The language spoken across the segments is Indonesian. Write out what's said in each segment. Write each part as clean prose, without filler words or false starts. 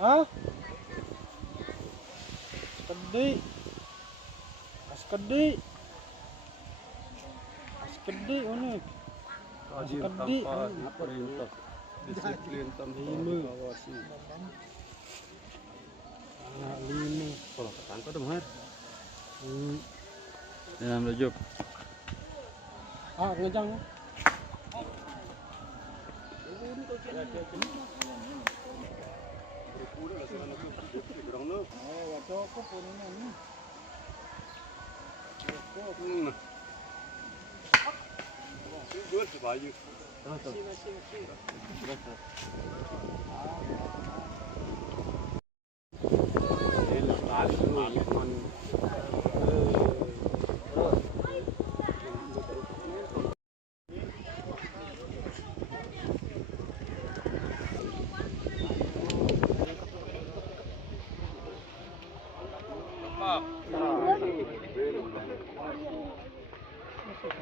Hah? Kedi. Kas kedi. Kas kedi ini. Kas kedi perintah. Disiplin tanpa mengawasi. Anak lima. Kalau ketangkap tuh Mar. Dalam rejub. Ngejang.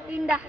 Indah.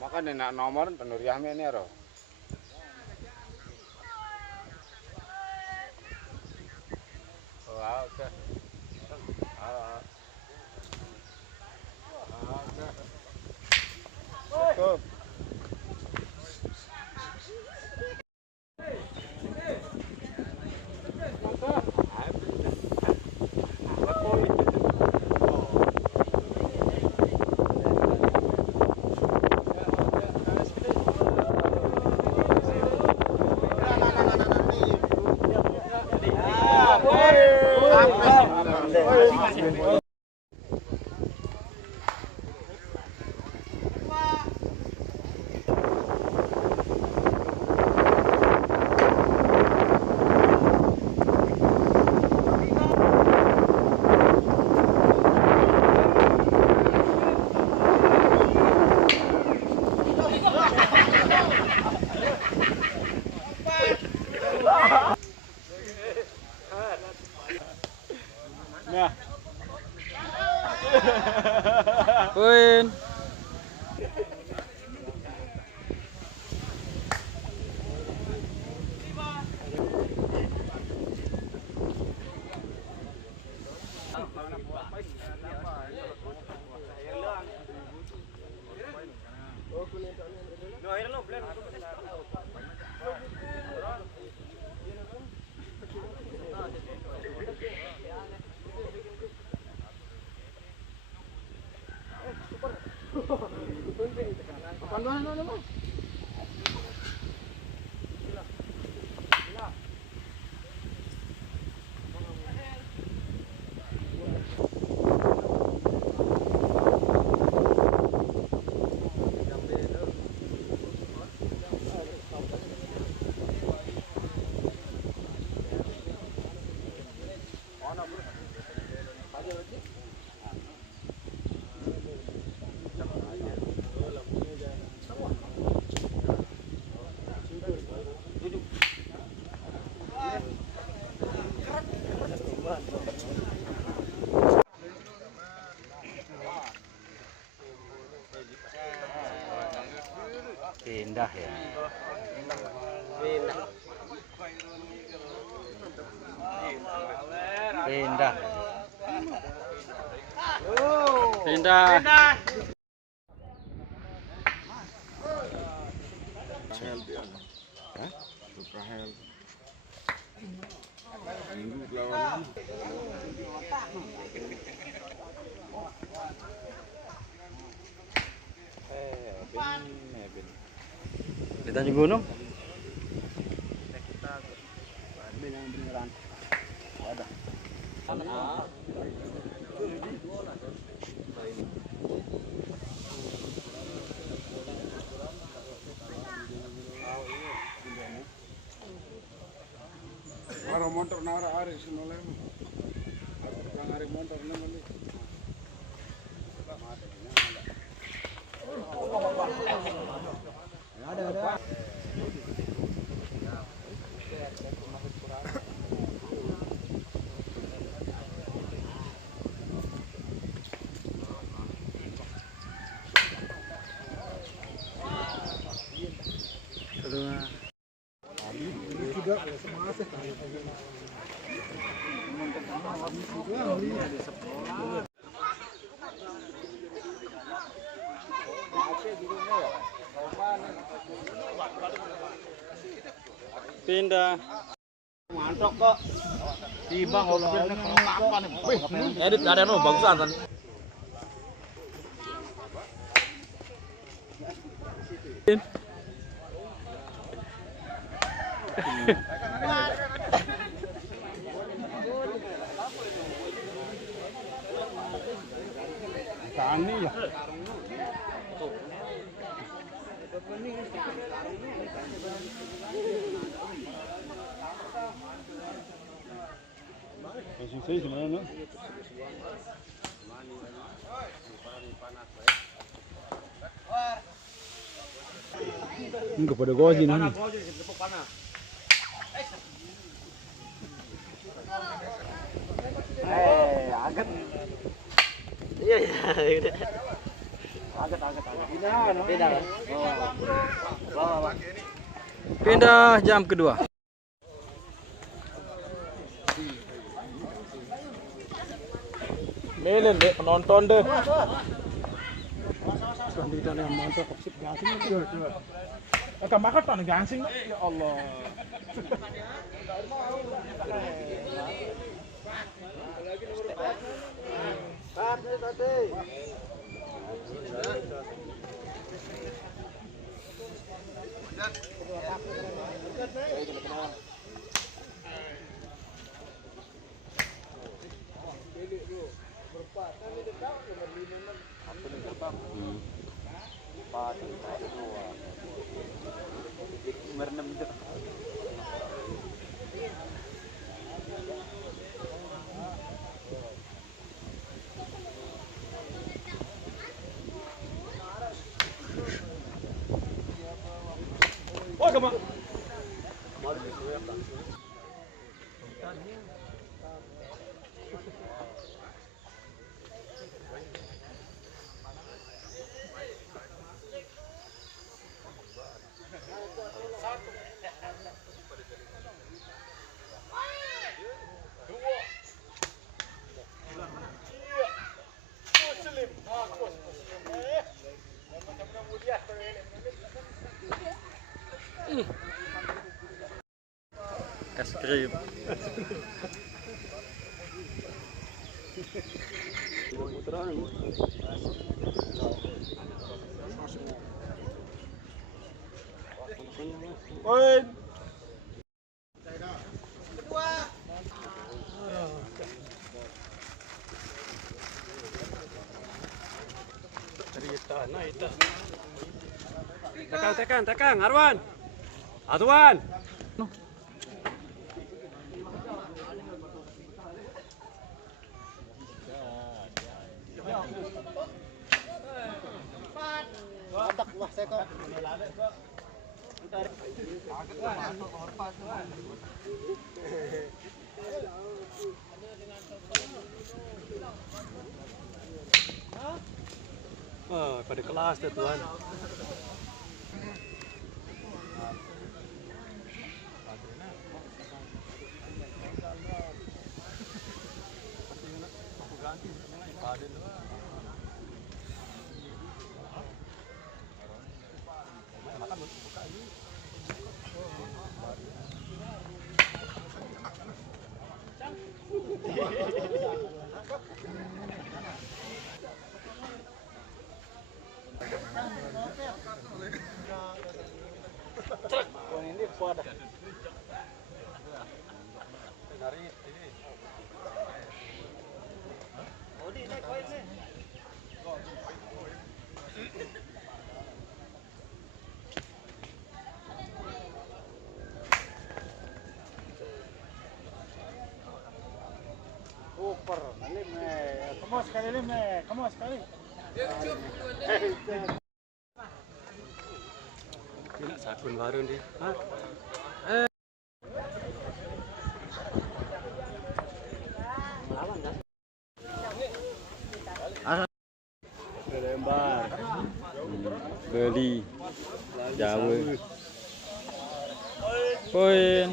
Maka nenak nomor penuriahnya ini ro. Oh, oke. Cukup. Pindah ya. Pindah. Pindah. Di Tanjung Gunung. Orang motor nara hari semula ini. Yang hari motor ini. Ada. Pindah. Mantap kok. Timbang mobilnya apa nih? Wih, edit ada no bagusan kan. Tani ya. Masih sebenarnya. Enggak pada goji nanti. Agak. Iya. Agak. Pindah. Pindah jam kedua. Melen deh penonton deh. Tidak ada yang mantap kopsip gasing. Agak makan tanah gangsing. Ya Allah. Oh, come on. Es krim. Poin. Cerita, nah itu. Tekan, Arwan. Atuan. Oh, pada kelas deh tuan. Ini kuat. Super, lime. Kamu sekali lime, kamu sekali. Ini sabun baru nih. Hah? Lembar. Beli. Jawa. Poin.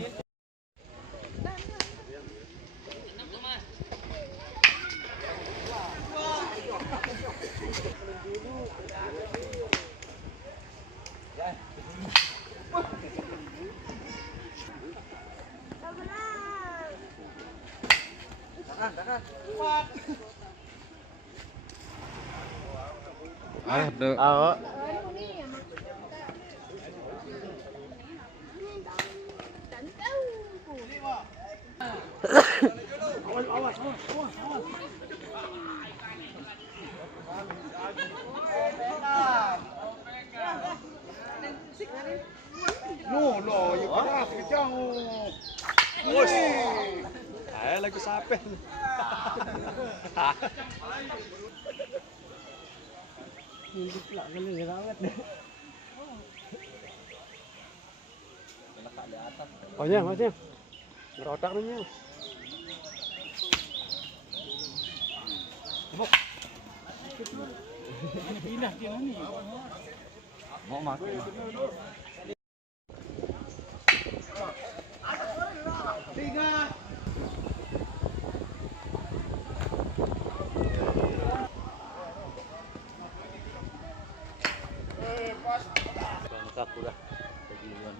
Được. No, no, yung paras ka dyan. Ay, lagi sapin. Hindi pala kami rawat deh. Oh ya, Mas ya. Ngerotak namanya. Pindah dia nih. Mau makan. Tiga. Lengkap udah. Bagian.